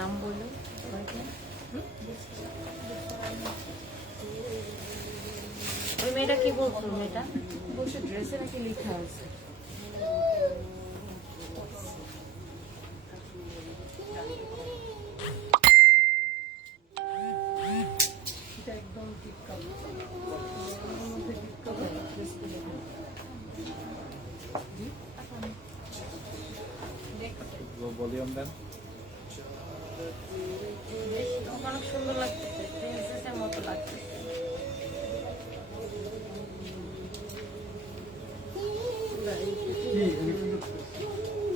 নাম বললো ওই মেয়েটা কি বলছো? মেয়েটা বসে ড্রেসে নাকি লেখা আছে এটা একদম ঠিক ভলিউম দেন। অনেক সুন্দর লাগতেছে, প্রিন্সেসের মতো লাগতেছে।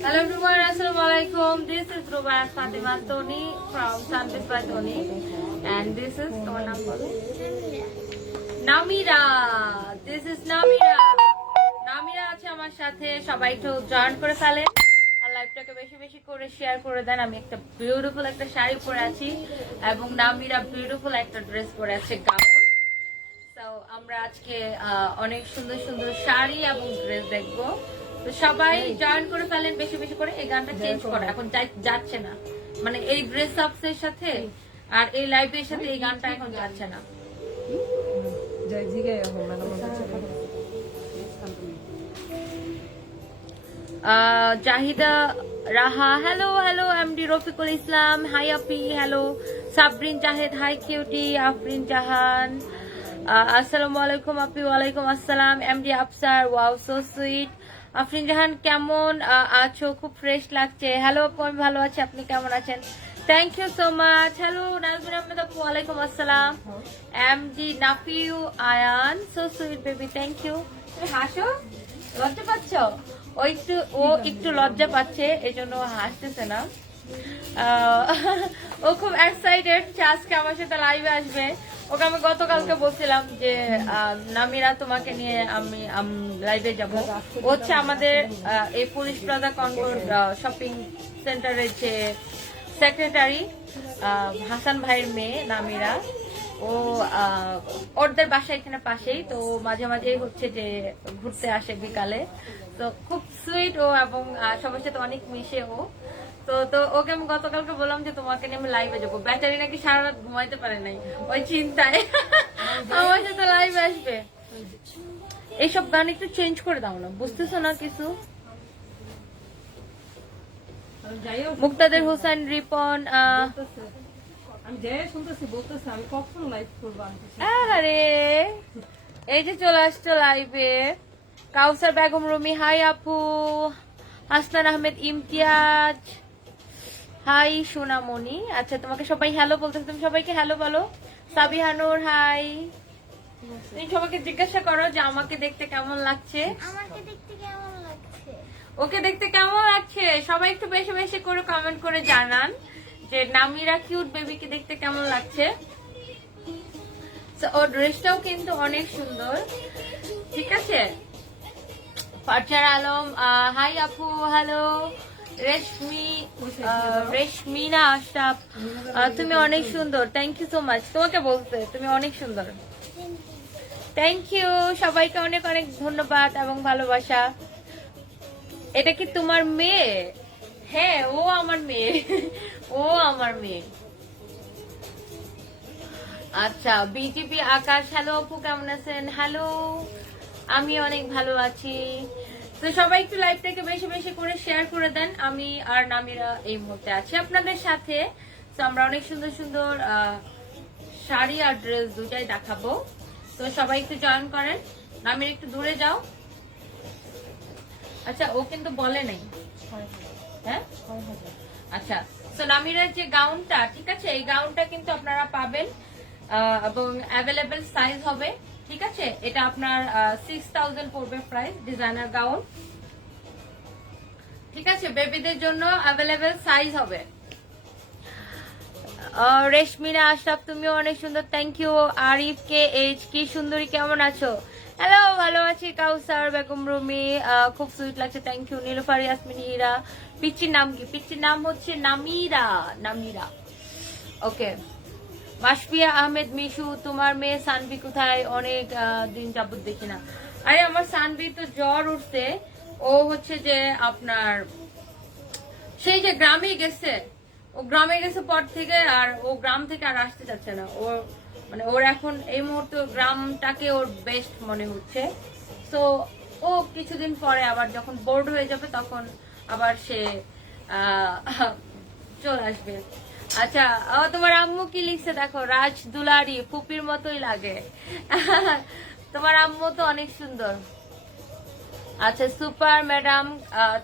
Hello everyone, Assalamualaikum. This is Rubaiyat Fatima Tony from Sundays by Tony, and this is তোমার নাম বলো? নামিরা। This is Namira. নামিরা আছে আমার সাথে, সবাই একটু জয়েন করে ফেলেন আর লাইভটাকে বেশি বেশি করে শেয়ার করে দেন। আমি একটা বিউটিফুল একটা শাড়ি পরে আছি এবং নামিরা বিউটিফুল একটা ড্রেস পরে আছে, গাউন। তো আমরা আজকে অনেক সুন্দর সুন্দর শাড়ি এবং ড্রেস দেখবো। তো সবাই জয়েন করে ফেলেন বেশি বেশি করে। এই গানটা চেঞ্জ করে এখন যাচ্ছে না, মানে এই ড্রেস আপসের সাথে আর এই লাইভের সাথে এই গানটা এখন যাচ্ছে না। Zahida Raha, hello hello. MD Rafiqul Islam, hi আপি, hello. Sabrin Zahed, hi cutie. Afrin Jahan, আসসালামু আলাইকুম আপি। ওয়ালাইকুম আসসালাম। MD Afsar, wow so sweet. Afrin Jahan কেমন আছো? খুব ফ্রেশ লাগছে। হ্যালো আপু, আমি ভালো আছি, আপনি কেমন আছেন? Thank you so much. Hello Nazmin Ahmed আপু, ওয়ালাইকুম আসসালাম। MD Nafiu Ayan, so sweet baby, thank you. তুমি হাসো, লজ্জা পাচ্ছ? ও একটু লজ্জা পাচ্ছে, এই জন্য হাসতেছে না। ও খুব এক্সাইটেড আজকে আমার সাথে লাইভে আসবে। ওকে আমি গতকালকে বলছিলাম যে নামিরা তোমাকে নিয়ে আমি লাইভে যাব। হচ্ছে আমাদের এই পুলিশ প্লাজা কনকর্ড শপিং সেন্টারের যে সেক্রেটারি হাসান ভাইয়ের মেয়ে নামিরা, ও ওদের বাসা এখানে পাশেই। তো মাঝে মাঝেই হচ্ছে যে ঘুরতে আসে বিকালে। তো খুব সুইট ও এবং সবার সাথে অনেক মিশে ও। তো ওকে আমি গতকালকে বললাম যে তোমাকে নিয়ে আমি লাইভে যাবো। ব্যাটারি নাকি সারা রাত ঘুমাইতে পারে নাই ওই চিন্তায় আমার সাথে লাইভে আসবে। এইসব গান একটু চেঞ্জ করে দাও না, বুঝতেছো না কিছু? মুক্তাদের হোসেন রিপন, আরে এই যে চলে আসছো লাইভে। কাউসার বেগম রুমি, হাই আপু। হাসনান আহমেদ ইমতিয়াজ, হাই সোনামণি। আচ্ছা তোমাকে সবাই হ্যালো বলতেছে, তুমি সবাইকে হ্যালো বলো। সাবিহানুর, হাই। তুমি সবাইকে জিজ্ঞাসা করো যে আমাকে দেখতে কেমন লাগছে, ওকে দেখতে কেমন লাগছে। সবাই একটু বেশি বেশি করে কমেন্ট করে জানান যে নামিরা কিউট বেবিকে দেখতে কেমন লাগছে। ও ড্রেসটাও কিন্তু অনেক সুন্দর, ঠিক আছে। ফারজার আলম, হাই আপু, হ্যালো। রেশমিনা আশরাফ, তুমি অনেক সুন্দর, থ্যাংক ইউ সো মাচ। তোমাকে বলতে তুমি অনেক সুন্দর, থ্যাংক ইউ। সবাইকে অনেক অনেক ধন্যবাদ এবং ভালোবাসা। এটা কি তোমার মেয়ে? হ্যাঁ, ও আমার মেয়ে, ও আমার মেয়ে। আচ্ছা, বিজিপি আকাশ, হ্যালো আপু, কেমন আছেন? হ্যালো, আমি অনেক ভালো আছি। তো সবাই একটু লাইভটাকে বেশি বেশি করে শেয়ার করে দেন। আমি আর নামিরা এই মুহূর্তে আছি আপনাদের সাথে। তো আমরা অনেক সুন্দর সুন্দর শাড়ি আর ড্রেস দুটাই দেখাবো। তো সবাই একটু জয়েন করেন। নামিরা একটু দূরে যাও। আচ্ছা, ও কিন্তু বলে নাই। হ্যাঁ, আচ্ছা। তো নামিরার যে গাউনটা, ঠিক আছে, এই গাউনটা কিন্তু আপনারা পাবেন এবং অ্যাভেলেবেল সাইজ হবে, ঠিক আছে। এটা আপনার 6000 পড়বে প্রাইস, ডিজাইনার গাউন, ঠিক আছে। বেবিদের জন্য অ্যাভেলেবেল সাইজ হবে। রেশমিনা আশরাফ, তুমিও অনেক সুন্দর, thank you. Arif K H, কি সুন্দরী, কেমন আছো? হ্যালো, ভালো আছি। কাউসার বেগম রুমি, খুব সুইট লাগছে, থ্যাংক ইউ। নীলুফার ইয়াসমিন ইরা। পিচ্চির নাম কি? পিচ্চির নাম হচ্ছে নামিরা। নামিরা, ওকে। মাসফিয়া আহমেদ মিশু, তোমার মেয়ে সানভি কোথায়? অনেক দিন যাবত দেখি না। আরে আমার সানভি তো জ্বর উঠছে, ও হচ্ছে যে আপনার সেই যে গ্রামে গেছে, ও গ্রামে গেছে পর থেকে আর ও গ্রাম থেকে আর আসতে যাচ্ছে না। ও মানে ওর এখন এই মুহূর্তে গ্রামটাকে ওর বেস্ট মনে হচ্ছে। তো ও কিছুদিন পরে আবার যখন বোর্ড হয়ে যাবে তখন আবার সে চলে আসবে। আচ্ছা, ও তোমার আম্মু কি লিখছে দেখো, রাজ দুলারি, ফুপির মতোই লাগে। তোমার আম্মু তো অনেক সুন্দর। আচ্ছা super madam,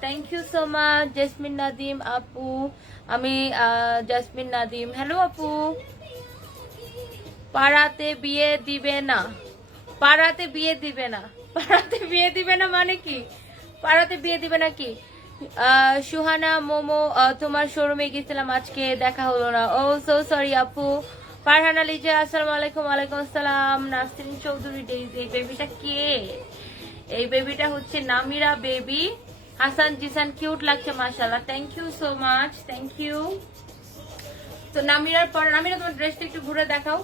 thank you so much. Jasmin Nadim আপু, আমি জেসমিন নাদিম। হ্যালো আপু। পাড়াতে বিয়ে দিবে না? পাড়াতে বিয়ে দিবে না? পাড়াতে বিয়ে দিবে না মানে কি? পাড়াতে বিয়ে দিবে না কি? সুহানা মোমো, তোমার শোরুমে গেছিলাম আজকে, দেখা হলো না। ও সো সরি আপু। ফারহানা লিজা, আসসালামু আলাইকুম। ওয়ালাইকুম আসসালাম। নাসরিন চৌধুরী ডেইজ, এই বেবিটা কে? এই বেবিটা হচ্ছে নামিরা বেবি। হাসান জিসান, কিউট লাগছে মাশাআল্লাহ। Thank you so much, thank you. তো নামিরার পর, নামিরা তোমার ড্রেসটা একটু ঘুরে দেখাও।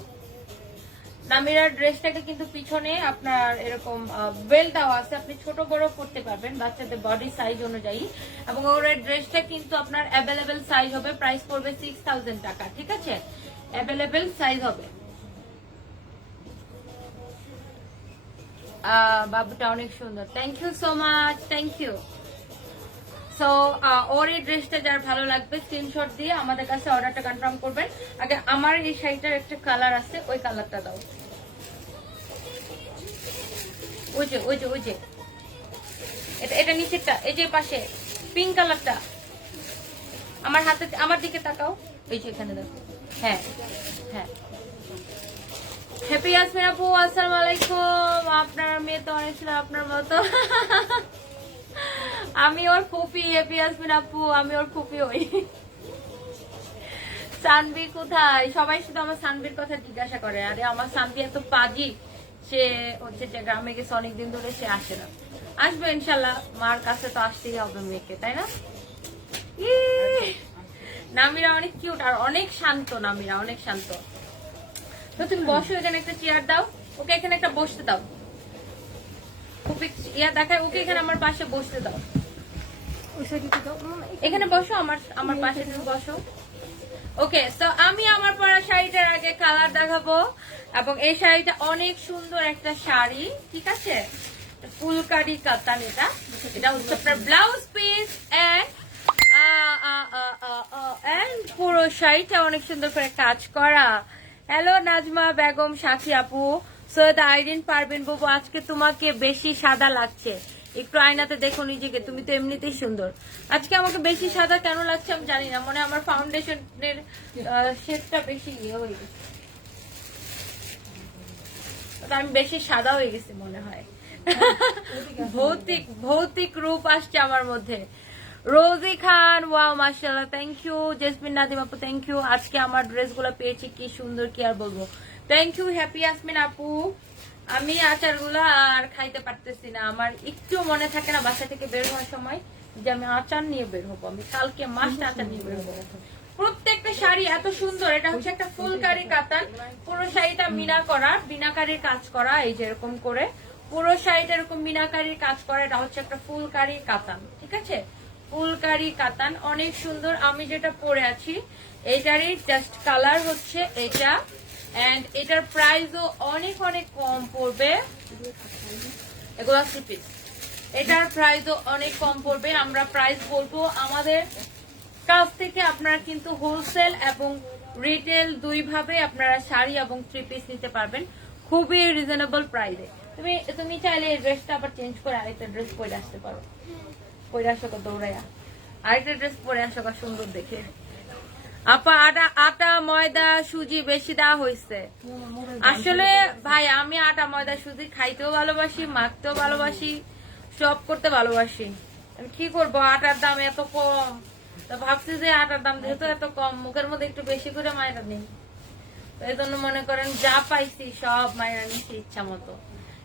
নামিরার ড্রেসটাকে কিন্তু পিছনে আপনার এরকম বেল্ট দেওয়া আছে, আপনি ছোট বড় করতে পারবেন বাচ্চাদের বডি সাইজ অনুযায়ী। এবং ওর ড্রেসটা কিন্তু আপনার অ্যাভেলেবেল সাইজ হবে, প্রাইস পড়বে 6000 টাকা। ঠিক আছে, অ্যাভেলেবেল সাইজ হবে। বাবুটা অনেক সুন্দর, thank you so much, thank you. So ওর এই ড্রেসটা যার ভালো লাগবে স্ক্রিনশট দিয়ে আমাদের কাছে অর্ডারটা কনফার্ম করবেন। আগে আমার এই শাড়িটার একটা কালার আছে, ওই কালারটা দাও। ওই যে ওই যে ওই যে এটা নিচেরটা, এই যে পাশে পিঙ্ক কালারটা। আমার হাতে, আমার দিকে তাকাও, এই যে এখানে দেখো। হ্যাঁ হ্যাঁ। হ্যাপি ইয়াসমিন আপু, আসসালামু আলাইকুম। আপনার মেয়ে তো অনেক ছিল আপনার মতো। আমি ওর ফুপি। হ্যাপি ইয়াসমিন আপু, আমি ওর ফুপি হই। সানভি কোথায়? সবাই শুধু আমার সানভির কথা জিজ্ঞাসা করে। আরে আমার সানভি এত পাজি, সে হচ্ছে যে গ্রামে গেছে অনেকদিন ধরে, সে আসে না। আসবে ইনশাল্লাহ, মার কাছে তো আসতেই হবে মেয়েকে, তাই না? নামিরা অনেক কিউট আর অনেক শান্ত। নামিরা অনেক শান্ত। তো তুমি বসো, এখানে একটা চেয়ার দাও, ওকে এখানে একটা বসতে দাও। ইয়া দেখায়, ওকে এখানে আমার পাশে বসতে দাও। এখানে বসো, আমার পাশে তুমি বসো। ওকে, তো আমি আমার পরা শাড়িটার আগে কালার দেখাবো। এবং এই শাড়িটা অনেক সুন্দর একটা শাড়ি, ঠিক আছে? ফুলকারি কাতান। এটা হচ্ছে আপনার ব্লাউজ পিস এন্ড পুরো শাড়িটা অনেক সুন্দর করে কাজ করা। হ্যালো নাজমা বেগম, সাথী আপু, সৈয়দ আইরিন, পারবেন বাবু, আজকে তোমাকে বেশি সাদা লাগছে। একটু আয়নাতে দেখো নিজেকে, তুমি তো এমনিতেই সুন্দর। আজকে আমাকে বেশি সাদা কেন লাগছে আমি জানি না, মনে আমার ফাউন্ডেশনের শেডটা বেশি ইয়ে হয়ে গেছে, আমি বেশি সাদা হয়ে গেছি মনে হয়। ভৌতিক ভৌতিক রূপ আসছে আমার মধ্যে। রোজি খান, ওয়াও মাশাআল্লাহ, থ্যাংক ইউ। জেসমিন নাদিম আপু, থ্যাংক ইউ। আজকে আমার ড্রেসগুলো পেয়েছি, কি সুন্দর, কি আর বলবো। থ্যাংক ইউ হ্যাপি ইয়াসমিন আপু। আমি আচারগুলো আর খাইতে পারতেছি না, আমার একটু মনে থাকে না বাসা থেকে বের হওয়ার সময় যে আমি আচার নিয়ে বের হবো। আমি কালকে মাসটা আচার নিয়ে বের হবো। প্রত্যেকটা শাড়ি এত সুন্দর। এটা হচ্ছে একটা ফুলকারি কাতান, পুরো শাড়িটা মিনা করা, মিনাকারির কাজ করা, এই যে এরকম করে পুরো শাড়িটা এরকম মিনাকারির কাজ করা। এটা হচ্ছে একটা ফুলকারি কাতান, ঠিক আছে? ফুলকারি কাতান অনেক সুন্দর। আমি যেটা পরে আছি এটারই জাস্ট কালার হচ্ছে এটা, এন্ড এটার প্রাইসও অনেক অনেক কম পড়বে। এগুলো থ্রি পিস, এটার প্রাইসও অনেক কম পড়বে। আমরা প্রাইস বলবো আমাদের কাছ থেকে আপনারা কিন্তু হোলসেল এবং রিটেল দুই ভাবে আপনারা শাড়ি এবং থ্রি পিস নিতে পারবেন খুবই রিজনেবল প্রাইসে। তুমি চাইলে এই ড্রেসটা আবার চেঞ্জ করে আরেকটা ড্রেস পরে আসতে পারো, পরে আসো দৌড়াইয়া আরেকটা ড্রেস পরে আসো সুন্দর দেখে। আপা আটা ময়দা সুজি বেশি দেওয়া হয়েছে। আসলে ভাই আমি আটা ময়দা সুজি খাইতেও ভালোবাসি, মাখতেও ভালোবাসি, সব করতে ভালোবাসি। আমি কি করবো, আটার দাম এত কম, তো ভাবছি যে আটার দাম যেহেতু এত কম, মুখের মধ্যে একটু বেশি করে মায়েরা নেই, এই জন্য মনে করেন যা পাইছি সব মায়েরা নিচ্ছি ইচ্ছা মতো,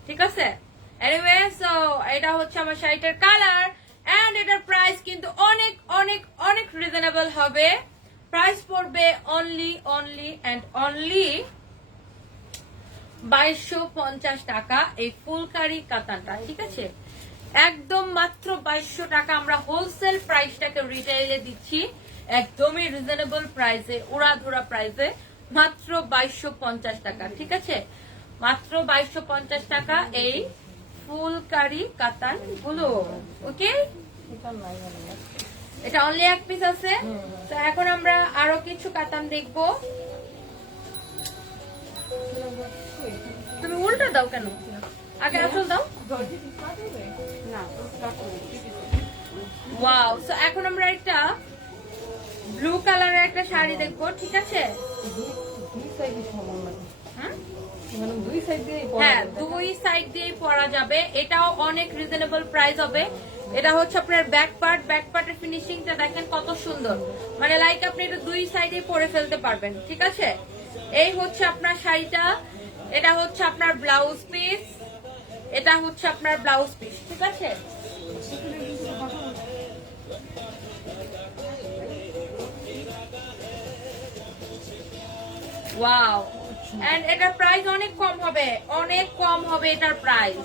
ঠিক আছে? এনিওয়ে, সো এটা হচ্ছে আমার শাড়িটার কালার এন্ড এটার প্রাইস কিন্তু অনেক অনেক অনেক রিজনেবল হবে। প্রাইস পড়বে অনলি অ্যান্ড অনলি 2250 টাকা এই ফুলকারি কাতানটা, ঠিক আছে? একদম মাত্র 2200 টাকা আমরা হোলসেল প্রাইসটাকে রিটেইলে দিচ্ছি, একদমই রিজনেবল প্রাইসে, উড়াধুরা প্রাইসে, মাত্র 2250 টাকা, ঠিক আছে? মাত্র 2250 টাকা এই ফুলকারি কাতান গুলো। ওকে, এটা অনলি এক পিস আছে। তো এখন আমরা আরো কিছু কাতান দেখবো। তুমি উল্টা দাও কেন? আগে আসল দাও। না ওয়াও, সো এখন আমরা একটা ব্লু কালারের একটা শাড়ি দেখবো, ঠিক আছে? দুই সাইডে সমান লাগে, হুম? মানে দুই সাইড দিয়ে হ্যাঁ, দুই সাইড দিয়ে পরা যাবে। এটাও অনেক রিজনেবল প্রাইস হবে। এটা হচ্ছে আপনার ব্যাক পার্টের ফিনিশিংটা দেখেন কত সুন্দর, মানে লাইক আপনি এটা দুই সাইডে পরে ফেলতে পারবেন, ঠিক আছে? এই হচ্ছে আপনার শাড়িটা, এটা হচ্ছে আপনার ব্লাউজ পিস, এটা হচ্ছে আপনার ব্লাউজ পিস, ঠিক আছে? ওয়াও, এন্ড এটার প্রাইস অনেক কম হবে, অনেক কম হবে এটার প্রাইস।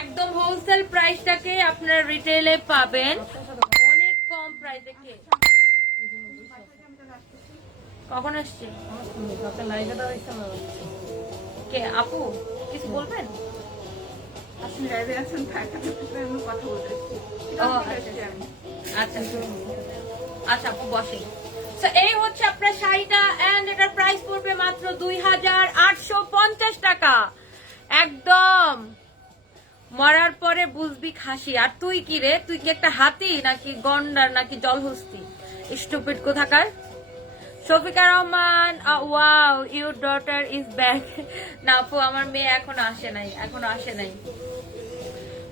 একদম হোলসেল প্রাইসটাকে আপনারা রিটেইলে পাবেন অনেক কম প্রাইসে। কখন আসছে কে? আপু কিছু বলবেন? আপনি লাইভে আছেন, আমি কথা বলতে ও, আচ্ছা আচ্ছা আপু বসে। So, এই হচ্ছে আপনার শাড়িটা এন্ড এটার প্রাইস পড়বে মাত্র 2850 টাকা। একদম মরার পরে বুঝবি খাসি। আর তুই কি রে? তুই কি একটা হাতি নাকি গন্ডার নাকি জলহস্তি? স্টুপিড কোথাকার। Shafika Rahman, wow your daughter is back. না আপু, আমার মেয়ে এখনো আসে নাই।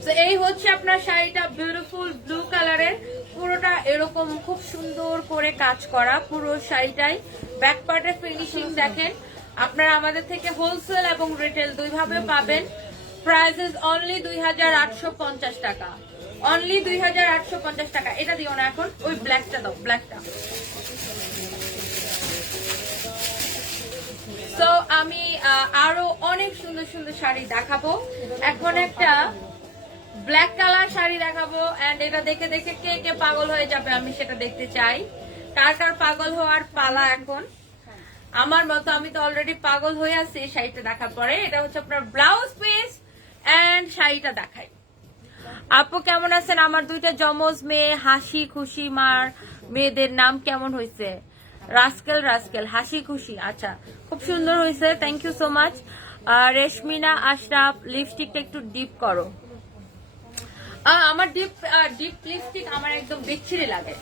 তো এই হচ্ছে আপনার শাড়িটা, বিউটিফুল ব্লু কালারের, পুরোটা এরকম খুব সুন্দর করে কাজ করা পুরো শাড়িটাই। ব্যাক পার্টের ফিনিশিং দেখেন। আপনারা আমাদের থেকে হোলসেল এবং রিটেল দুই ভাবে পাবেন। প্রাইসেস অনলি 2850 টাকা, অনলি 2850 টাকা। এটা দিও না এখন, ওই ব্ল্যাকটা দাও, ব্ল্যাকটা। তো আমি আরো অনেক সুন্দর সুন্দর শাড়ি দেখাবো। এখন একটা ব্ল্যাক কালার শাড়ি দেখাবো, এন্ড এটা দেখে দেখে কে কে পাগল হয়ে যাবে আমি সেটা দেখতে চাই। কার কার পাগল হওয়ার পালা এখন? আমার মতো আমি তো অলরেডি পাগল হয়ে আছি শাড়িটা দেখার পরে। এটা হচ্ছে আপনার ব্লাউজ পিস এন্ড শাড়িটা দেখাই। আপু কেমন আছেন? আমার দুইটা জমজ মেয়ে, হাসি খুশি মার মেয়েদের নাম কেমন হয়েছে? রাস্কেল হাসি খুশি। আচ্ছা, খুব সুন্দর হয়েছে, thank you so much. Reshmina Ashraf, লিপস্টিকটা একটু ডিপ করো। আমার ডিপ লিপস্টিক আমার একদম বিচ্ছিরি লাগে।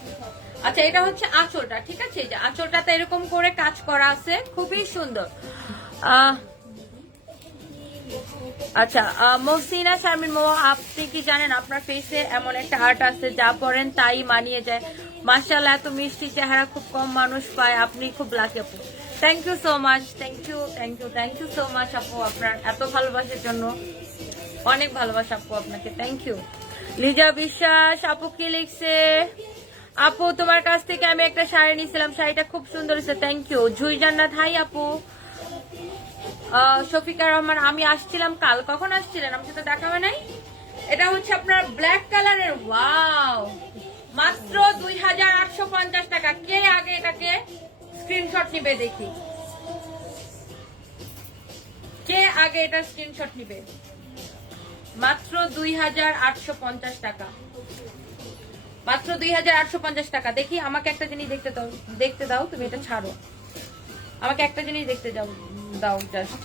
আচ্ছা, এটা হচ্ছে আঁচলটা, ঠিক আছে? যে আঁচলটাতে এরকম করে কাজ করা আছে, খুবই সুন্দর। আচ্ছা, মহসিনা শারমিন মো, আপনি কি জানেন আপনার ফেসে এমন একটা আর্ট আছে যা পরেন তাই মানিয়ে যায়? মাশাআল্লাহ, এত মিষ্টি চেহারা খুব কম মানুষ পায়, আপনি খুব লাকি আপু। Thank you so much, thank you so much আপু, আপনার এত ভালোবাসার জন্য। অনেক ভালোবাসা আপু আপনাকে, থ্যাংক ইউ। লিজা বিশ্বাস আপু কি লিখছে? আপু তোমার কাছ থেকে আমি একটা শাড়ি নিয়েছিলাম, শাড়িটা খুব সুন্দর হয়েছে, থ্যাংক ইউ। ঝুই জান্নাত হাই আপু। শফিকা রহমান, আমি আসছিলাম কাল। কখন আসছিলেন? আমাকে তো দেখাবে নাই। এটা হচ্ছে আপনার ব্ল্যাক কালারের, ওয়াও, মাত্র 2850 টাকা। কে আগে এটাকে স্ক্রিনশট নিবে দেখি, কে আগে এটা স্ক্রিনশট নিবে? মাত্র 2850 টাকা, মাত্র 2850 টাকা। দেখি, আমাকে একটা জিনিস দেখতে দাও। তুমি এটা ছাড়ো, আমাকে একটা জিনিস দেখতে দাও জাস্ট।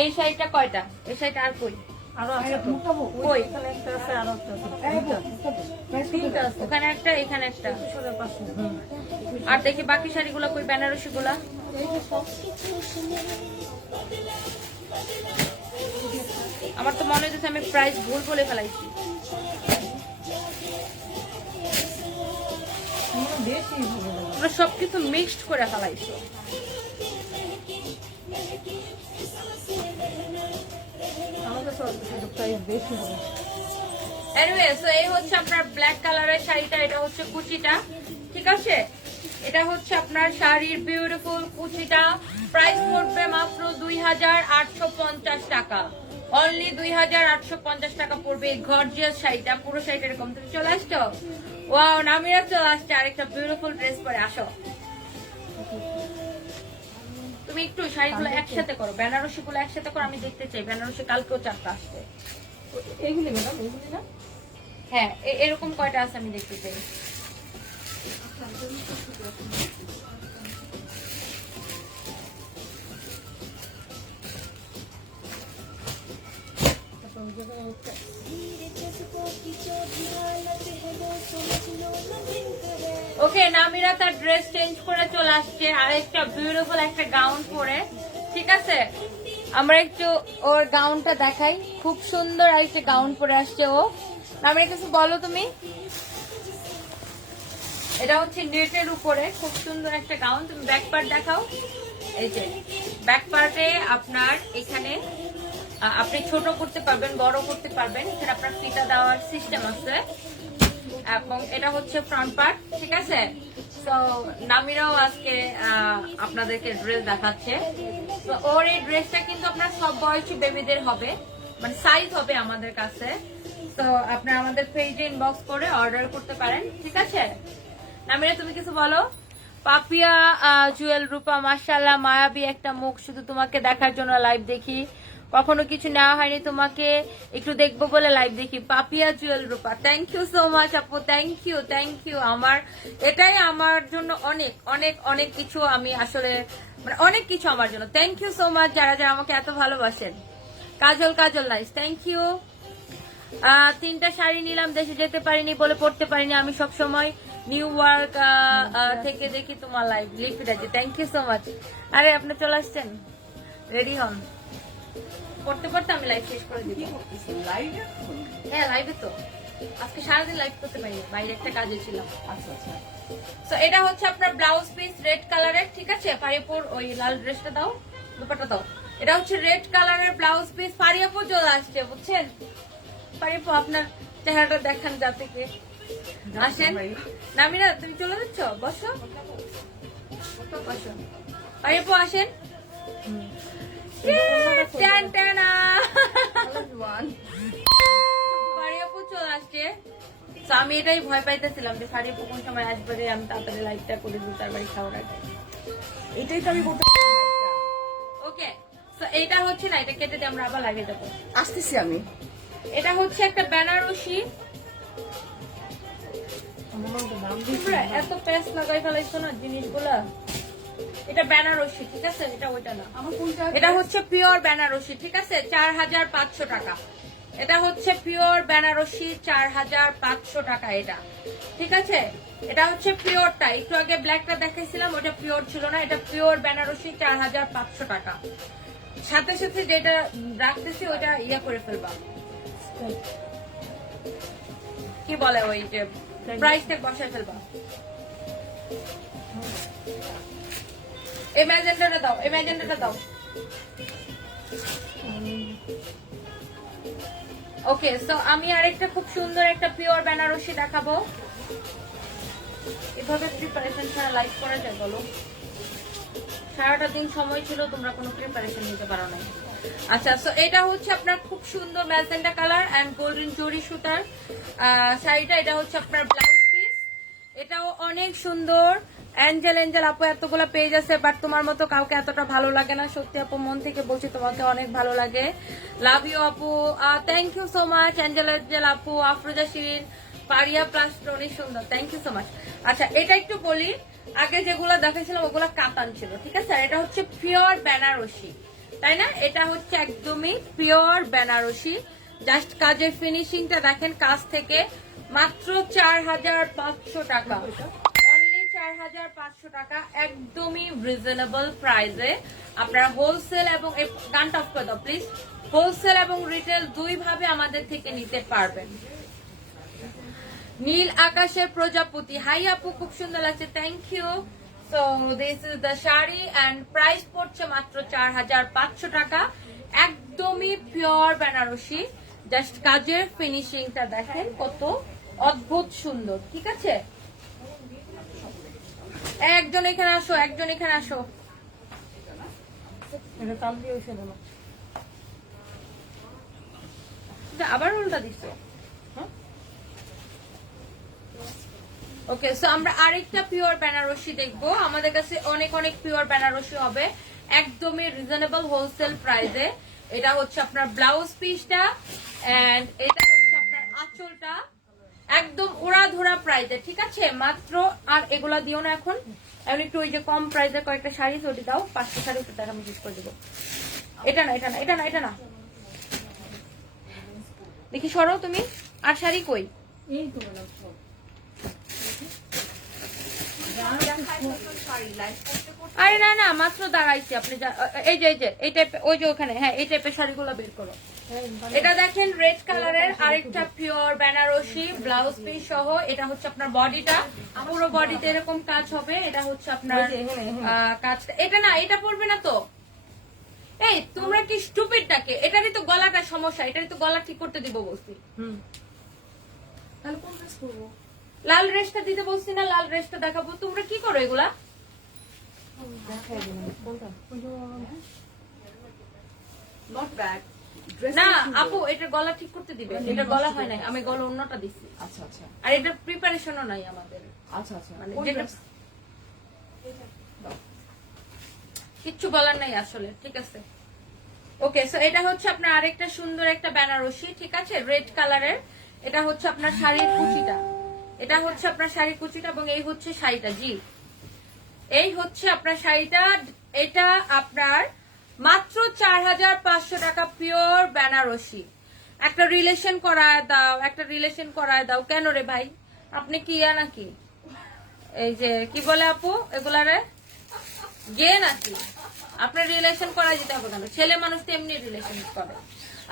এই শাড়িটা কয়টা? এই শাড়িটা আর কই? আরো আছে তো, কই? এখানে একটা আছে, আরো একটা আছে, তিনটা আছে, ওখানে একটা, এখানে একটা। আর দেখি বাকি শাড়িগুলো কই, বেনারসি গুলা? আমার তো মনে হচ্ছে আমি প্রাইস ভুল বলে ফেলাইছি। বেশি তোমরা সবকিছু মিক্সড করে ফেলাইছো। আমাদের প্রাইস বেশি হবে। এনিওয়ে, সো এই হচ্ছে আপনার ব্ল্যাক কালারের শাড়িটা, এটা হচ্ছে কুচিটা। ঠিক আছে, এটা হচ্ছে আপনার শাড়ির বিউটিফুল কুচিটা। প্রাইস পড়বে মাত্র 2850 টাকা। অনলি 2850 টাকা পড়বে এই গর্জিয়াস শাড়িটা। পুরো শাড়িটা এরকম। তুমি চলে আসছো? ওয়াও, নামিরা চলে আসছে আরেকটা বিউটিফুল ড্রেস পরে। আসো, তুমি একটু শাড়িগুলো একসাথে করো, বেনারসি গুলো একসাথে করো, আমি দেখতে চাই। বেনারসি কালকেও 4টা আসবে। এইগুলি ম্যাডাম, এইগুলি না? হ্যাঁ, এরকম কয়টা আছে আমি দেখতে চাই। ওকে, নামিরা তার ড্রেস চেঞ্জ করে চলে আসছে আর একটা বিউটিফুল একটা গাউন পরে। ঠিক আছে, আমরা একটু ওর গাউনটা দেখাই। খুব সুন্দর একটা গাউন পরে আসছে ও। নামিরা কিছু বলো তুমি। এটা হচ্ছে নেটের উপরে খুব সুন্দর একটা গাউন। তুমি ব্যাক পার্ট দেখাও। এই যে ব্যাক পার্টে আপনার এখানে আপনি ছোট করতে পারবেন, বড় করতে পারবেন। এখানে আপনার ফিতা দেওয়ার সিস্টেম আছে এবং এটা হচ্ছে ফ্রন্ট পার্ট। ঠিক আছে, তো নামিরাও আজকে আপনাদেরকে ড্রেস দেখাচ্ছে। তো ওর এই ড্রেসটা কিন্তু আপনার সব বয়সী বেবিদের হবে, মানে সাইজ হবে আমাদের কাছে। তো আপনারা আমাদের পেজে ইনবক্স করে অর্ডার করতে পারেন। ঠিক আছে, নামিরা তুমি কিছু বলো। পাপিয়া জুয়েল রূপা, মাশাআল্লাহ মায়াবী একটা মুখ, শুধু তোমাকে দেখার জন্য লাইভ দেখি, কখনো কিছু নেওয়া হয়নি, তোমাকে একটু দেখবো বলে লাইভ দেখি। পাপিয়া জুয়েল রূপা, থ্যাংক ইউ সো মাচ আপু, থ্যাংক ইউ থ্যাংক ইউ। আমার এটাই আমার জন্য অনেক অনেক অনেক কিছু। আমি আসলে মানে অনেক কিছু আমার জন্য। থ্যাংক ইউ সো মাচ যারা যারা আমাকে এত ভালোবাসেন। কাজল কাজল নাইস, থ্যাংক ইউ। 3টা শাড়ি নিলাম, দেশে যেতে পারিনি বলে পড়তে পারিনি। আমি সব সময় নিউ ওয়ার্ক থেকে দেখি তোমার live. Lipiraji, thank you so much. আরে আপনি চলে আসছেন, রেডি হন। পড়তে পড়তে আমি লাইভ শেষ করে দিব। লাইভে? হ্যাঁ, লাইভে তো আজকে সারাদিন লাইভ করতে পারিনি, বাইরে একটা কাজে ছিলাম। আচ্ছা আচ্ছা। তো এটা হচ্ছে আপনার ব্লাউজ পিস রেড কালারের। ঠিক আছে, পারিপুর ওই লাল ড্রেসটা দাও, দুপাটা দাও। এটা হচ্ছে রেড কালারের ব্লাউজ পিস। পারিয়াপুর চলে আসছে, বুঝছেন? পারিপু আপনার চেহারাটা দেখান যাতে আসেন। নামিরা তুমি চলে যাচ্ছ, বসো বসো। পারিপু আসেন। পারিয়াপু চলে আসছে। তো আমি এটাই ভয় পাইতেছিলাম যে পারিয়াপু কোন সময় আসবে, আমি তাড়াতাড়ি লাইভটা করে দিই তার বাড়ি খাওয়ার আগে। এটাই তো আমি বলতে পারলাম। ওকে, তো এইটা হচ্ছে না, এটা কেটে দিয়ে আমরা আবার লাইভে যাবো। আসতেছি আমি। এটা হচ্ছে একটা বেনারসি। এত প্রেস লাগাই ফেলাইছো না জিনিসগুলা। এটা বেনারসি, ঠিক আছে, এটা ওইটা না। আমার কোনটা? এটা হচ্ছে পিওর বেনারসি। ঠিক আছে, 4500 টাকা। এটা হচ্ছে পিওর বেনারসি, 4500 টাকা এটা। ঠিক আছে, এটা হচ্ছে পিওরটা। একটু আগে ব্ল্যাকটা দেখাইছিলাম, ওটা পিওর ছিল না। এটা পিওর বেনারসি, 4500 টাকা। সাথে সাথে যেটা রাখতেছি ওইটা ইয়া করে ফেলবা, কি বলে ওই যে প্রাইসটা বসায় ফেলবা। এই ম্যাজেন্টাটা দাও, এই ম্যাজেন্টাটা দাও। ওকে, সো আমি আরেকটা খুব সুন্দর একটা পিওর বেনারসি দেখাবো। এভাবে প্রিপারেশন ছাড়া লাইভ করা যায় বলো? সারাটা দিন সময় ছিল, তোমরা কোনো প্রিপারেশন নিতে পারো না। আচ্ছা, সো এটা হচ্ছে আপনার খুব সুন্দর ম্যাজেন্টা কালার এন্ড গোল্ডেন জরি সুতার শাড়িটা। এটা হচ্ছে আপনার ব্লাউজ পিস। এটাও অনেক সুন্দর। অ্যাঞ্জেল এঞ্জেল আপু, এতগুলো পেজ আছে বাট তোমার মতো কাউকে এতটা ভালো লাগে না। সত্যি আপু, মন থেকে বলছি, তোমাকে অনেক ভালো লাগে। লাভ ইউ আপু, thank you so much. Angel angel আপু, আফরোজা শিরিন, পারিয়া প্লাস অনেক সুন্দর, থ্যাংক ইউ সো মাচ। আচ্ছা, এটা একটু বলি, আগে যেগুলো দেখেছিলাম ওগুলো কাতান ছিল। ঠিক আছে, আর এটা হচ্ছে পিওর বেনারসি, তাই না? এটা হচ্ছে একদমই পিওর বেনারসি। জাস্ট কাজের ফিনিশিংটা দেখেন কাজ থেকে। মাত্র 4500 টাকা, অনলি 4500 টাকা, একদমই রিজনেবল প্রাইসে আপনারা হোলসেল এবং গানটা অফ করে দাও প্লিজ, হোলসেল এবং রিটেল দুই ভাবে আমাদের থেকে নিতে পারবেন। নীল আকাশের প্রজাপতি, হাই আপু, খুব সুন্দর লাগছে, thank you. So this is the sari and price পড়ছে মাত্র 4500 টাকা। একদমই পিওর বেনারসি। জাস্ট কাজের ফিনিশিংটা দেখেন কত অদ্ভুত সুন্দর। ঠিক আছে, একজন এখানে আসো, একজন এখানে আসো। আবার উল্টা দিছো। ওকে, সো আমরা আরেকটা পিওর বেনারসি দেখবো। আমাদের কাছে অনেক অনেক পিওর বেনারসি হবে একদমই রিজনেবল হোলসেল প্রাইসে। এটা হচ্ছে আপনার ব্লাউজ পিসটা এন্ড এটা হচ্ছে আপনার আঁচলটা, একদম উড়াধুরা প্রাইসে, ঠিক আছে? মাত্র, আর এগুলা দিও না এখন একটু ওই যে কম প্রাইসের কয়েকটা শাড়ি ওটি দাও, 5টা শাড়ি একটু টাকা আমি শেষ করে দেবো। এটা না, এটা না, এটা না, এটা না, দেখি সরো তুমি। আর শাড়ি কই? আরে না না, মাত্র দাঁড়াইছি। আপনি এই যে এই টাইপের, ওই যে ওখানে, হ্যাঁ এই টাইপের শাড়িগুলো বের করো। এটা দেখেন রেড কালারের আরেকটা পিওর বেনারসি ব্লাউজ পিস সহ। এটা হচ্ছে আপনার বডিটা, পুরো বডিতে এরকম কাজ হবে। এটা হচ্ছে আপনার কাজটা, এটা না, এটা পড়বে না তো। এই তোমরা কি স্টুপিড ডাকে? এটারই তো গলাটা সমস্যা, এটারই তো গলা ঠিক করতে দিব বলছি। তাহলে কোন ড্রেস করবো? লাল ড্রেসটা দিতে বলছি না, লাল ড্রেসটা দেখাবো। তোমরা কি করো এগুলা? Not bad. না আপু, এটার গলা ঠিক করতে দিবে। এটার গলা হয় নাই, আমি গলা অন্যটা দিচ্ছি। আচ্ছা আচ্ছা আর এটার প্রিপারেশনও নাই আমাদের, আচ্ছা আচ্ছা। মানে কোন যেটা dress? কিচ্ছু বলার নাই আসলে, ঠিক আছে? ওকে, সো এটা হচ্ছে আপনার আরেকটা সুন্দর একটা বেনারসি, ঠিক আছে, রেড কালারের। এটা হচ্ছে আপনার শাড়ির কুচিটা, এটা হচ্ছে আপনার শাড়ির কুচিটা, এবং এই হচ্ছে শাড়িটা। জি, এই হচ্ছে আপনার শাড়িটা। এটা আপনার মাত্র 4500 টাকা পিওর বেনারসি। একটা রিলেশন করায় দাও, একটা রিলেশন করায় দাও। কেন রে ভাই, আপনি কি ইয়া নাকি? এই যে কি বলে আপু এগুলারে, গে নাকি? আপনার রিলেশন করা যেতে হবে কেন? ছেলে মানুষ তো এমনি রিলেশন করে।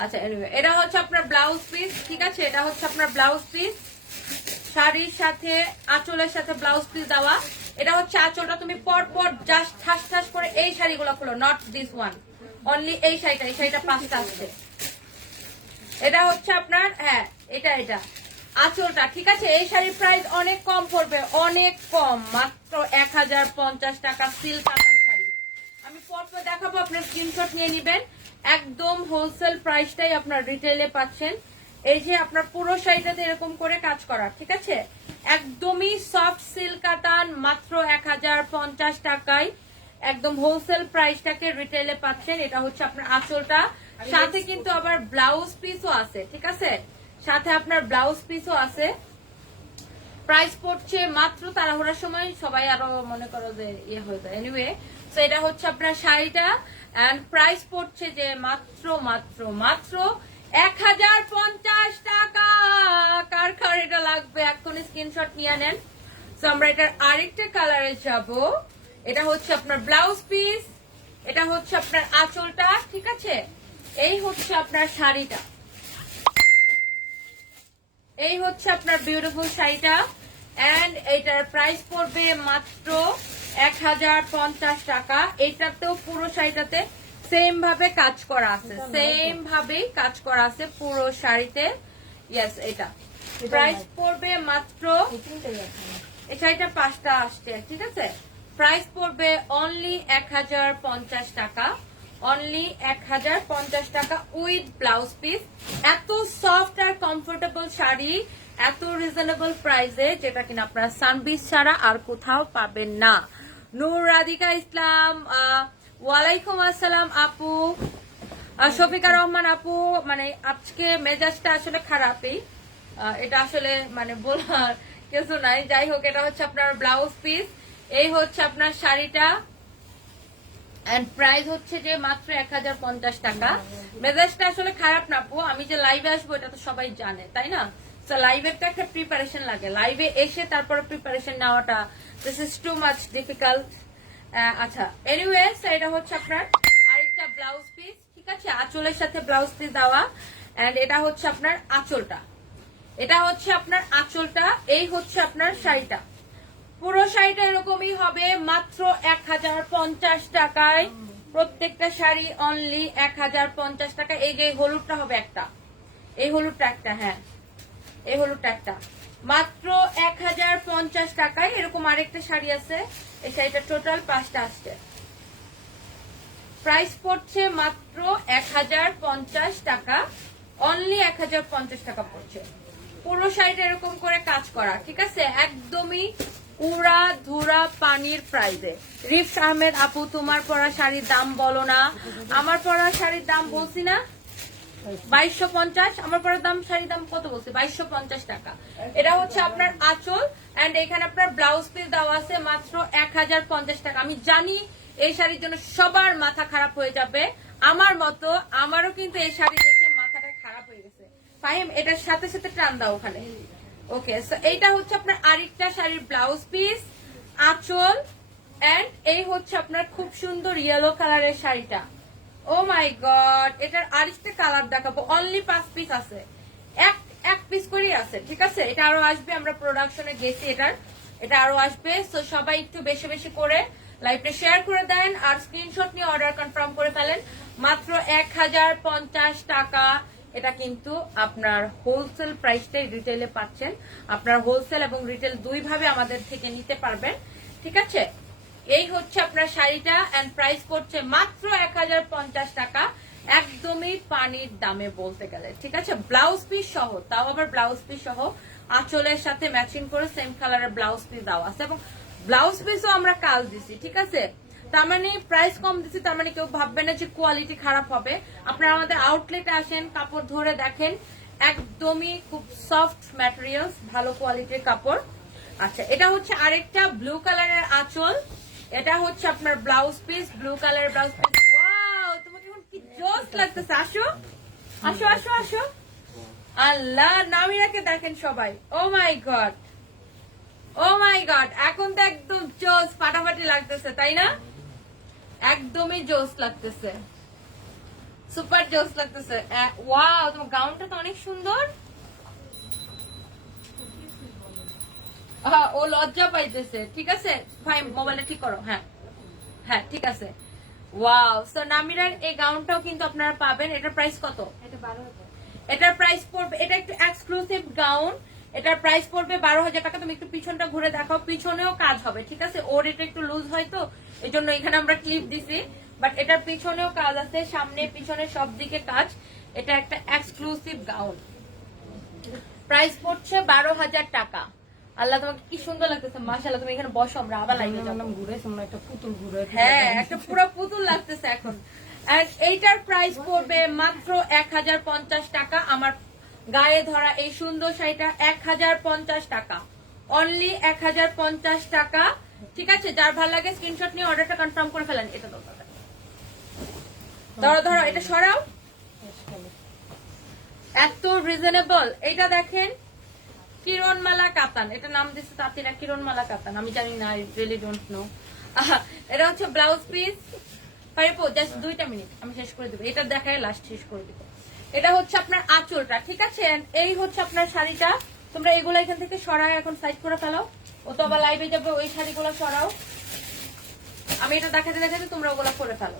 আচ্ছা, এনিওয়ে, এটা হচ্ছে আপনার ব্লাউজ পিস, ঠিক আছে? এটা হচ্ছে আপনার ব্লাউজ পিস, শাড়ির সাথে আঁচলের সাথে ব্লাউজ পিস দেওয়া। এটা হচ্ছে আঁচলটা। তুমি পর পর জাস্ট ঠাস ঠাস করে এই শাড়িগুলো খুলো, নট দিস ওয়ান, অনলি এই শাড়িটা। এই শাড়িটা 5টা আসছে। এটা হচ্ছে আপনার, হ্যাঁ এটা এটা আঁচলটা, ঠিক আছে? এই শাড়ির প্রাইস অনেক কম পড়বে, অনেক কম, মাত্র 1050 টাকা সিল্ক কাতান শাড়ি। আমি পরপর দেখাবো, আপনার স্ক্রিনশট নিয়ে নিবেন। একদম হোলসেল প্রাইসটাই আপনার রিটেলে পাচ্ছেন। এই যে আপনার পুরো শাড়িটাতে এরকম করে কাজ করা, ঠিক আছে? একদমই সফট সিল্ক কাতান, মাত্র 1050 টাকায় একদম হোলসেল প্রাইসটাকে রিটেলে পাচ্ছেন। এটা হচ্ছে আপনার আঁচলটা, সাথে কিন্তু আবার ব্লাউজ পিসও আছে, ঠিক আছে? সাথে আপনার ব্লাউজ পিসও আছে। প্রাইস পড়ছে মাত্র, তাড়াহুড়ার সময় সবাই আরো মনে করো যে ইয়ে হয়ে যায়। এনিওয়ে, তো এটা হচ্ছে আপনার শাড়িটা, এন্ড প্রাইস পড়ছে যে মাত্র মাত্র মাত্র 1050 টাকা। কার কার এটা লাগবে এখন স্ক্রিনশট নিয়ে নেন। তো আমরা এটার আরেকটা কালারে যাব। এটা হচ্ছে আপনার ব্লাউজ পিস, এটা হচ্ছে আপনার আঁচলটা, ঠিক আছে? এই হচ্ছে আপনার শাড়িটা, এই হচ্ছে আপনার বিউটিফুল শাড়িটা, এন্ড এটার প্রাইস পড়বে মাত্র 1050 টাকা। এটাতেও পুরো শাড়িটাতে সেম ভাবে কাজ করা আছে, সেম ভাবেই কাজ করা আছে পুরো শাড়িতে। ইয়েস, এটা প্রাইস পড়বে মাত্র, এই শাড়িটা 5টা আসছে, ঠিক আছে? প্রাইস পড়বে অনলি 1050 টাকা, অনলি 1050 টাকা উইথ ব্লাউজ পিস। এত সফট আর কমফোর্টেবল শাড়ি এত রিজনেবল প্রাইসে, যেটা কিনা আপনারা সানবিজ ছাড়া আর কোথাও পাবেন না। নূর রাধিকা ইসলাম, ওয়ালাইকুম আসসালাম আপু। শফিকা রহমান আপু, মানে আজকে মেজাজটা আসলে খারাপই, এটা আসলে মানে বলার কিছু নাই। যাই হোক, এটা হচ্ছে আপনার ব্লাউজ পিস, এই হচ্ছে আপনার শাড়িটা, এন্ড প্রাইস হচ্ছে যে মাত্র 1050 টাকা। মেজাজটা আসলে খারাপ না আপু, আমি যে লাইভে আসবো এটা তো সবাই জানে, তাই না? তো লাইভের তো একটা প্রিপারেশন লাগে, লাইভে এসে তারপরে প্রিপারেশন নেওয়াটা this is too much difficult. আচ্ছা, এনিওয়ে, এটা হচ্ছে আপনার আরেকটা ব্লাউজ পিস, ঠিক আছে? আঁচলের সাথে ব্লাউজ পিস দেওয়া, এন্ড এটা হচ্ছে আপনার আঁচলটা, এটা হচ্ছে আপনার আঁচলটা। এই হচ্ছে আপনার শাড়িটা, পুরো শাড়িটা এরকমই হবে মাত্র 1050 টাকায়। প্রত্যেকটা শাড়ি অনলি 1050 টাকা। এই যে হলুদটা হবে একটা, এই হলুদটা একটা, হ্যাঁ এই হলুদটা একটা, মাত্র 1050 টাকায়। এরকম আরেকটা শাড়ি আছে, এই শাড়িটা টোটাল 5টা আসছে। প্রাইস পড়ছে মাত্র 1050 টাকা, অনলি 1050 টাকা পড়ছে। পুরো শাড়িটা এরকম করে কাজ করা, ঠিক আছে, একদমই উড়া ধুরা পানির প্রাইজে। রিফস আহমেদ আপু, তোমার পরা শাড়ির দাম বলো না। আমার পরা শাড়ির দাম বলছি না 2250, আমার পরা দাম শাড়ির দাম কত বলছি, 2250 টাকা। এটা হচ্ছে আপনার আঁচল, এন্ড এখানে আপনার ব্লাউজ পিস দেওয়া আছে মাত্র 1050 টাকা। আমি জানি এই শাড়ির জন্য সবার মাথা খারাপ হয়ে যাবে, আমার মতো, আমারও কিন্তু এই শাড়ি দেখে মাথাটা খারাপ হয়ে গেছে। ফাহিম, এটার সাথে সাথে টান দাও ওখানে। ওকে, সো এইটা হচ্ছে আপনার আরেকটা শাড়ির ব্লাউজ পিস, আঁচল, এন্ড এই হচ্ছে আপনার খুব সুন্দর ইয়েলো কালারের শাড়িটা। ও মাই গড, এটার আরেকটা কালার দেখাবো, অনলি 5 পিস আছে, এক পিস করেই আছে, ঠিক আছে। এটা আরো আসবে, আমরা প্রোডাকশনে গেছি, এটা আরো আসবে। সো সবাই একটু বেশি বেশি করে লাইভটা শেয়ার করে দেন আর স্ক্রিনশট নিয়ে অর্ডার কনফার্ম করে ফেলেন। মাত্র 1050 টাকা। এটা কিন্তু আপনার হোলসেল প্রাইসটাই রিটেলে পাচ্ছেন। আপনার হোলসেল এবং রিটেল দুই ভাবে আমাদের থেকে নিতে পারবেন, ঠিক আছে। এই হচ্ছে আপনার শাড়িটা, এন্ড প্রাইস করছে মাত্র 1050 টাকা, একদমই পানির দামে বলতে গেলে, ঠিক আছে। ব্লাউজ পিস সহ, তাও আবার ব্লাউজ পিস সহ আঁচলের সাথে ম্যাচিং করে সেম কালারের ব্লাউজ পিস দেওয়া আছে, এবং ব্লাউজ পিসও আমরা কাজ দিছি, ঠিক আছে। তার মানে প্রাইস কম দিচ্ছি, তার মানে কেউ ভাববে না যে কোয়ালিটি খারাপ হবে। আপনারা আমাদের আউটলেটে আসেন, কাপড় ধরে দেখেন, একদমই খুব সফট ম্যাটেরিয়ালস, ভালো কোয়ালিটির কাপড়। আচ্ছা, এটা হচ্ছে আরেকটা ব্লু কালারের আঁচল, এটা হচ্ছে আপনার ব্লাউজ পিস, ব্লু কালারের ব্লাউজ পিস। ওয়াও, তোমাকে এখন কি জোস লাগতেছে, আসো আসো আসো আসো। আল্লাহ, নামিরাকে দেখেন সবাই, ও মাই গড, ও মাই গড, এখন তো একদম জোস ফাটাফাটি লাগতেছে, তাই না? একদমই জোস লাগতেছে, সুপার জোস লাগতেছে। ওয়াও, তোমার গাউনটা তো অনেক সুন্দর। ও লজ্জা পাইতেছে, ঠিক আছে ভাই, মোবাইলটা ঠিক করো। হ্যাঁ হ্যাঁ, ঠিক আছে। ওয়াও, সো নামিরার এই গাউনটাও কিন্তু আপনারা পাবেন। এটার প্রাইস কত? এটার প্রাইস পড়বে, এটা একটু এক্সক্লুসিভ গাউন, এটার প্রাইস পড়বে 12,000 টাকা। তুমি একটু পিছনটা ঘুরে দেখাও, পিছনেও কাজ হবে, ঠিক আছে। ওর এটা একটু লুজ হয় তো, এই জন্য এখানে আমরা ক্লিপ দিছি, বাট এটার পিছনেও কাজ আছে, সামনে পিছনে সব দিকে কাজ। এটা একটা এক্সক্লুসিভ গাউন, প্রাইস পড়ছে 12,000 টাকা। আল্লাহ, তোমাকে কি সুন্দর লাগতেছে, মাশাআল্লাহ। তুমি এখানে বসো, আমরা আবার লাইভে যাব। ঘুরে তোমরা একটা পুতুল ঘুরে, হ্যাঁ, একটা পুরো পুতুল লাগতেছে এখন। আর এইটার প্রাইস পড়বে মাত্র 1050 টাকা। আমার গায়ে ধরা এই সুন্দর শাড়িটা 1050 টাকা, অনলি 1050 টাকা, ঠিক আছে। যার ভালো লাগে স্ক্রিনশট নিয়ে অর্ডারটা কনফার্ম করে ফেলেন। এটা দাও, ধরো ধরো, এটা সরাও, এত রিজনেবল। এটা দেখেন, কিরণমালা কাতান, এটা নাম দিচ্ছে তাঁতিরা কিরণমালা কাতান, আমি জানি না, আই রিয়েলি ডোন্ট নো। এটা হচ্ছে ব্লাউজ পিস। পারিপো, জাস্ট 2টা মিনিট, আমি শেষ করে দেবো, এটা দেখায় লাস্ট শেষ করে দেবো। এটা হচ্ছে আপনার আঁচলটা, ঠিক আছে। এই হচ্ছে আপনার শাড়িটা। তোমরা এগুলো এখান থেকে সরায় এখন সাইড করে ফেলো, ও তো আবার লাইভে যাবে, ওই শাড়িগুলো সরাও। আমি এটা দেখাতে দেখাতে তোমরা ওগুলো করে ফেলো।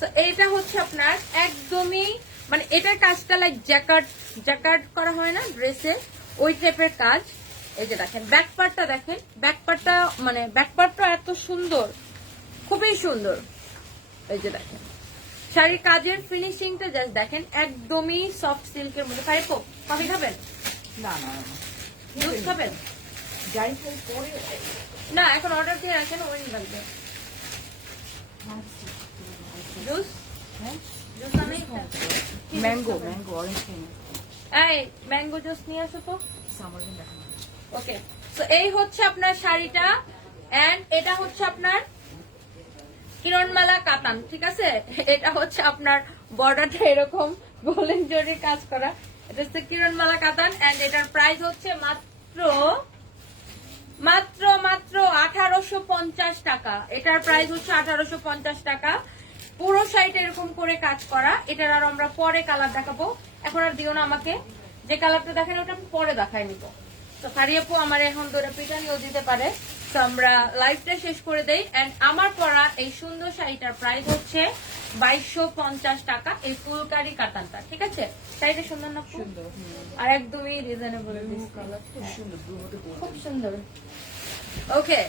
তো এইটা হচ্ছে আপনার একদমই, মানে এটার কাজটা লাইক জ্যাকার্ড করা হয় না ড্রেসে, ওই টাইপের কাজ। এই যে দেখেন ব্যাক পার্টটা, দেখেন ব্যাক পার্টটা, মানে ব্যাক পার্টটা এত সুন্দর, খুবই সুন্দর। এই যে দেখেন শাড়ির কাজের ফিনিশিংটা জাস্ট দেখেন, একদমই সফট সিল্কের মধ্যে। পারিপো, কফি খাবেন? না না দুধ খাবেন? যাই হোক পরে না, এখন অর্ডার দিয়ে রাখেন, ওই লাগবে জুস। জুস আমি ম্যাঙ্গো অরেঞ্জ এই ম্যাঙ্গো জুস নিয়ে আসো তো। সামারিন দেখানো। ওকে, তো এই হচ্ছে আপনার শাড়িটা, এন্ড এটা হচ্ছে আপনার কিরণমালা কাতান, ঠিক আছে। এটা হচ্ছে আপনার বর্ডারটা এরকম গোল্ডেন জরির কাজ করা, এটা হচ্ছে কিরণমালা কাতান, এন্ড এটার প্রাইস হচ্ছে মাত্র মাত্র মাত্র 1850 টাকা। এটার প্রাইস হচ্ছে 1850 টাকা। পুরো শাড়িটা এরকম করে কাজ করা। এটার আর আমরা পরে কালার দেখাবো, এখন আর দিও না আমাকে, যে কালারটা দেখেন ওটা আমি পরে দেখাই নিব। তো ফারিয়াপু আমার এখন ধরে পিটানিও দিতে পারে। তো আমরা লাইভটা শেষ করে দেই, এন্ড আমার পরা এই সুন্দর শাড়িটার প্রাইস হচ্ছে 2250 টাকা এই ফুলকারি কাতানটা, ঠিক আছে? সাইজে সুন্দর না? সুন্দর। আর একদমই রিজনেবল কালার খুব সুন্দর, ব্লু মধ্যে gold। খুব সুন্দর। ওকে,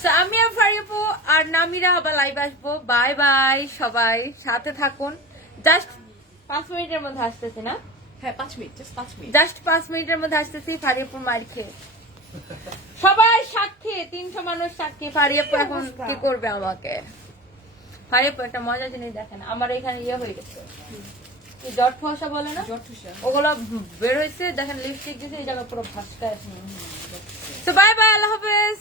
সো আমি আর ফারিয়াপু আর নামিরা আবার লাইভ আসবো। বাই বাই সবাই, সাথে থাকুন। জাস্ট 5 মিনিটের মধ্যে আসতেছি না? হ্যাঁ 5 মিনিট, জাস্ট 5 মিনিট। জাস্ট 5 মিনিটের মধ্যে আসতেছি। ফারিয়াপুর মার খেয়ে সবাই সাক্ষী, 300 মানুষ সাক্ষী। ফারিয়াপু এখন কি করবে আমাকে? ফারিয়াপু একটা মজার জিনিস দেখেন, আমার এখানে ইয়ে হয়ে গেছে, কি জট ফসা বলে না, জটুসা। ওগুলো বের হয়েছে। দেখেন লিপস্টিক দিয়েছে, এই জায়গা পুরো ভাসকায়। তো বাই বাই, আল্লাহ হাফেজ।